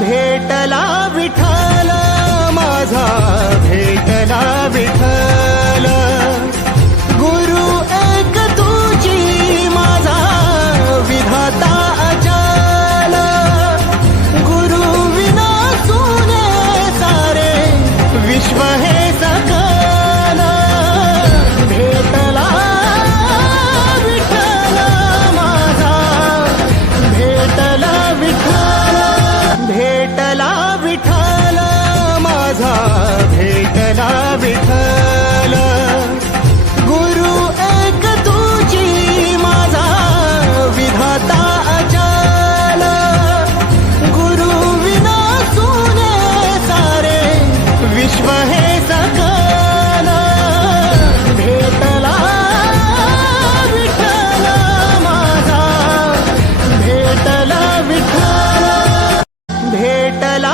भेटला विठ्ठल माझा, भेटला विठ्ठल. गुरु एक तुझी माझा विधाता अचल. गुरु विना तुने सारे विश्व हे सकल. भेटला विठ्ठल माझा, भेटला विठ्ठल. भेटला विठ्ठल माझा, भेटला विठ्ठल. गुरु एक तुझी माझा विधाता अचल. गुरु विना तुने सारे विश्व हे सकल. भेटला विठ्ठल माझा, भेटला विठ्ठल. भेटला